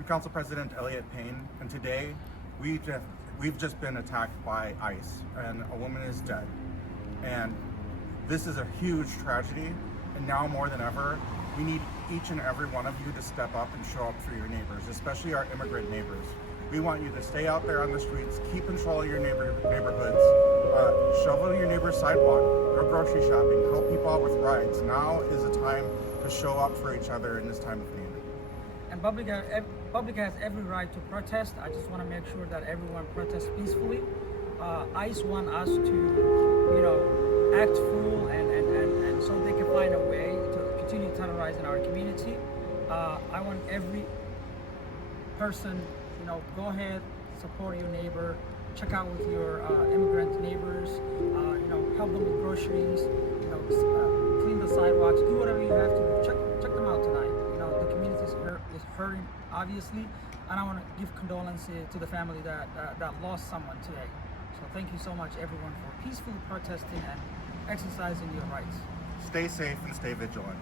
I'm Council President Elliot Payne, and today we've just been attacked by ICE, and a woman is dead. And this is a huge tragedy, and now more than ever, we need each and every one of you to step up and show up for your neighbors, especially our immigrant neighbors. We want you to stay out there on the streets, keep control of your neighborhoods, shovel your neighbor's sidewalk, go grocery shopping, help people out with rides. Now is the time to show up for each other in this time of need. And public has every right to protest. I just want to make sure that everyone protests peacefully. ICE want us to, act full and so they can find a way to continue terrorizing our community. I want every person, go ahead, support your neighbor, check out with your immigrant neighbors, help them with groceries, clean the sidewalks, do whatever you have to do. Check them out tonight. The community is hurting, obviously, and I want to give condolences to the family that lost someone today. So thank you so much, everyone, for peacefully protesting and exercising your rights. Stay safe and stay vigilant.